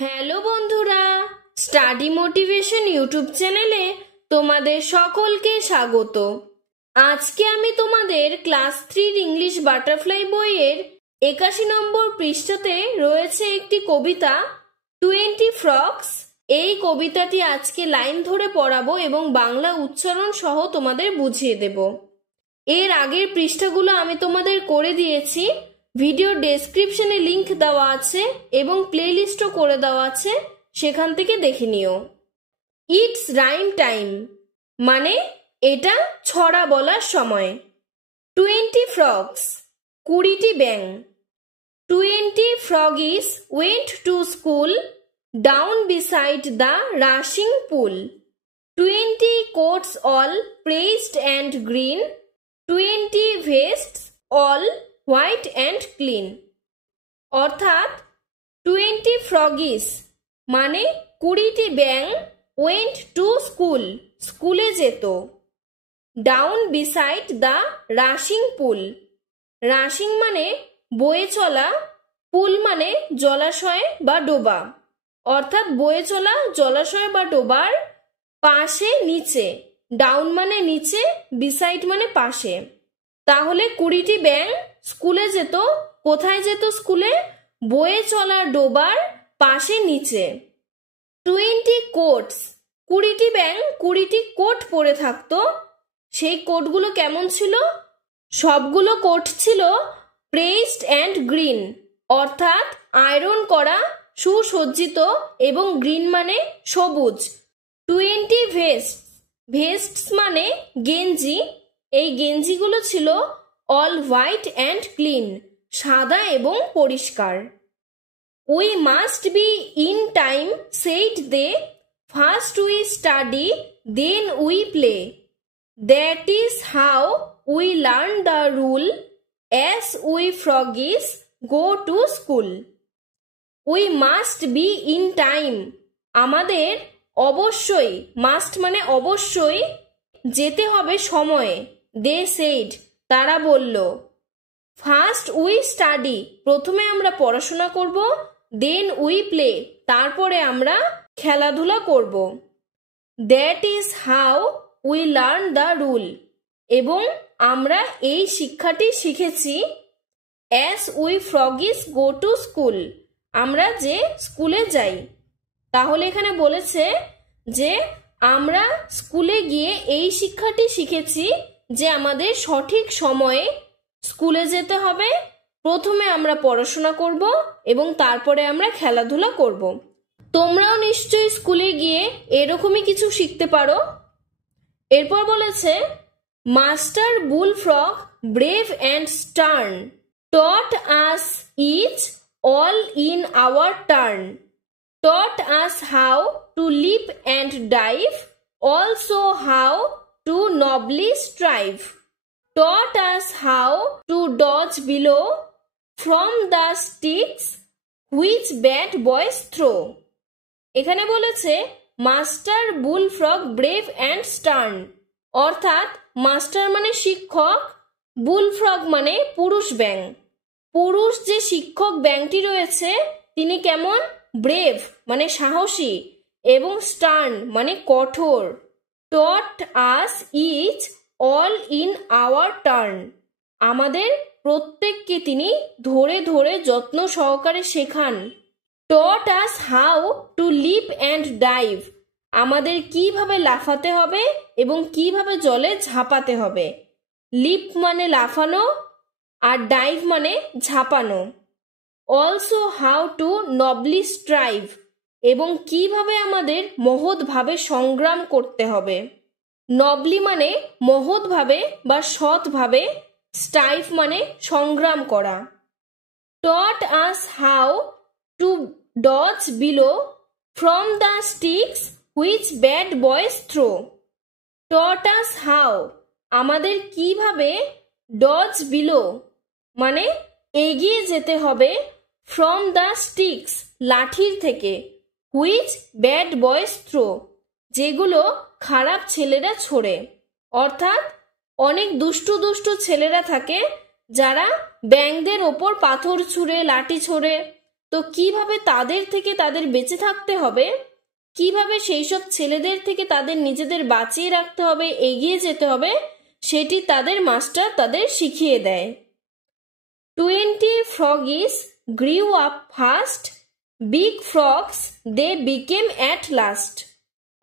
Hello বন্ধুরা, study motivation YouTube চ্যানেলে তোমাদের সকলকে স্বাগত। আজকে আমি তোমাদের ক্লাস 3 ইংলিশ বাটারফ্লাই বইয়ের 81 নম্বর পৃষ্ঠাতে রয়েছে একটি কবিতা 20 ফ্রগস। এই কবিতাটি আজকে লাইন ধরে পড়াবো এবং বাংলা উচ্চারণ সহ তোমাদের বুঝিয়ে দেব। এর আগের পৃষ্ঠাগুলো আমি তোমাদের করে দিয়েছি, ভিডিও ডেসক্রিপশনে লিংক দেওয়া আছে এবং প্লেলিস্টও করে দেওয়া আছে, সেখান থেকে দেখে নিও। ইটস রাইম টাইম মানে এটা ছড়া বলার সময়। 20 ফ্রগস 20টি ব্যাঙ। 20 froggies went to school down beside the rushing pool. 20 coats all praised and green, 20 vests all white and clean. অর্থাৎ 20 ফ্রগিস মানে 20টি ব্যাঙ ওয়েন্ট টু স্কুল স্কুলে যেত। Down beside the rushing pool, rushing মানে বয়ে চলা, পুল মানে জলাশয় বা ডোবা, অর্থাৎ বয়ে চলা জলাশয় বা ডোবার পাশে নিচে। ডাউন মানে নিচে, বিসাইড মানে পাশে। তাহলে 20টি ব্যাঙ স্কুলে যেত। কোথায় যেত স্কুলে? বয়ে চলা ডোবার পাশে নিচে। 20 কোটস 20টি ব্যাঙ 20টি কোট পরে থাকতো। সেই কোটগুলো কেমন ছিল? সবগুলো কোট ছিল প্রেসড অ্যান্ড গ্রিন, অর্থাৎ আয়রন করা, সুসজ্জিত এবং গ্রিন মানে সবুজ। 20 ভেস্টস, ভেস্টস মানে গেঞ্জি, এই গেঞ্জিগুলো ছিল অল হোয়াইট অ্যান্ড ক্লিন, সাদা এবং পরিষ্কার। We must be in time said they, first we study then we play, that is how we learn the rule as we froggies go to school. We must be in time আমাদের অবশ্যই, must মানে অবশ্যই, যেতে হবে সময়ে। দে said তারা বলল। First we study প্রথমে আমরা পড়াশোনা করব, দেন উই প্লে তারপরে আমরা খেলাধুলা করব। That is how we learn the rule এবং আমরা এই শিক্ষাটি শিখেছি। As we froggies go to school আমরা যে স্কুলে যাই। তাহলে এখানে বলেছে যে আমরা স্কুলে গিয়ে এই শিক্ষাটি শিখেছি যে আমাদের সঠিক সময়ে স্কুলে যেতে হবে। প্রথমে আমরা পড়াশোনা করব এবং তারপরে আমরা খেলাধুলা করব। তোমরাও নিশ্চয়ই স্কুলে গিয়ে এরকমই কিছু শিখতে পারো। এরপর বলেছে master bullfrog brave and stern taught us each all in our turn, taught us how to leap and dive, also how to nobly strive, taught us how to dodge below from the sticks which bad boys throw। এখানে বলেছে master bullfrog brave and stern, অর্থাৎ master মানে শিক্ষক, bullfrog মানে পুরুষ ব্যাঙ। পুরুষ যে শিক্ষক ব্যাঙটি রয়েছে তিনি কেমন? ব্রেভ মানে সাহসী এবং স্টার্ন মানে কঠোর। taught us each all in our turn আমাদের প্রত্যেককে তিনি ধরে ধরে যত্ন সহকারে শেখান। taught us how to leap and dive আমাদের কিভাবে লাফাতে হবে এবং কিভাবে জলে ঝাঁপাতে হবে। লিপ মানে লাফানো আর ডাইভ মানে ঝাঁপানো। Also how to nobly strive এবং কিভাবে আমাদের মহৎভাবে সংগ্রাম করতে হবে। নবলি মানে মহৎভাবে বা সৎভাবে, স্ট্রাইভ মানে সংগ্রাম করা। Taught us how to dodge below from the sticks which bad boys throw, taught us how আমাদের কিভাবে, ডজ বিলো মানে এগিয়ে যেতে হবে, ফ্রম দ্য স্টিক্স লাঠির থেকে, হুইচ ব্যাড বয়েজ থ্রো যেগুলো খারাপ ছেলেরা ছোড়ে। অর্থাৎ অনেক দুষ্টু দুষ্টু ছেলেরা থাকে যারা ব্যাঙদের ওপর পাথর ছুঁড়ে, লাঠি ছোড়ে তো কিভাবে তাদের থেকে তাদের বেঁচে থাকতে হবে, কিভাবে সেই সব ছেলেদের থেকে তাদের নিজেদের বাঁচিয়ে রাখতে হবে, এগিয়ে যেতে হবে, সেটি তাদের মাস্টার তাদের শিখিয়ে দেয়। 20 froggies grew up fast, big frogs they became at last।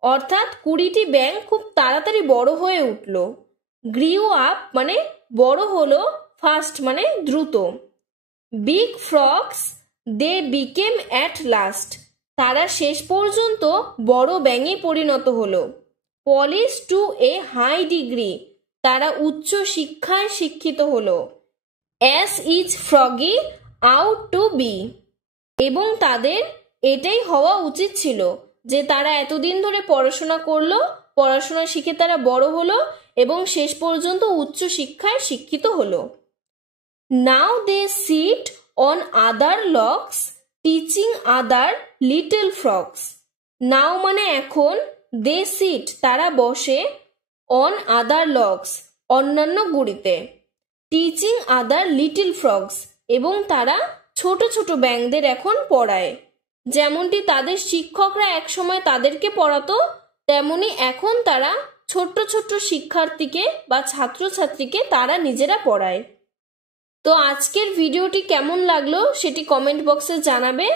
অর্থাৎ 20টি ব্যাঙ খুব তাড়াতাড়ি বড় হয়ে উঠল। গ্রিউ আপ মানে বড় হলো, ফাস্ট মানে দ্রুত। Big frogs they became at last, তারা শেষ পর্যন্ত বড় ব্যাঙে পরিণত হলো। Polished to a high degree, তারা উচ্চ শিক্ষায় শিক্ষিত হলো। As is froggy ought to be, এবং তাদের এটাই হওয়া উচিত ছিল যে তারা এতদিন ধরে পড়াশোনা করলো, পড়াশোনা শিখে তারা বড় হলো এবং শেষ পর্যন্ত উচ্চ শিক্ষায় শিক্ষিত হলো। Now they sit on other logs teaching other little frogs. Now মানে এখন, দে সিট তারা বসে, অন আদার লক্স অন্যান্য গুড়িতে, টিচিং আদার লিটল ফ্রগস এবং তারা ছোট ছোট ব্যাঙদের এখন পড়ায়। যেমনটি তাদের শিক্ষকরা একসময় তাদেরকে পড়াতো, তেমনি এখন তারা ছোট্ট ছোট্ট শিক্ষার্থীকে বা ছাত্রছাত্রীকে তারা নিজেরা পড়ায়। তো আজকের ভিডিওটি কেমন লাগলো সেটি কমেন্ট বক্সে জানাবে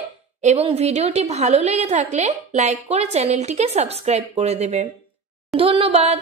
এবং ভিডিওটি ভালো লেগে থাকলে লাইক করে চ্যানেলটিকে সাবস্ক্রাইব করে দেবে। ধন্যবাদ।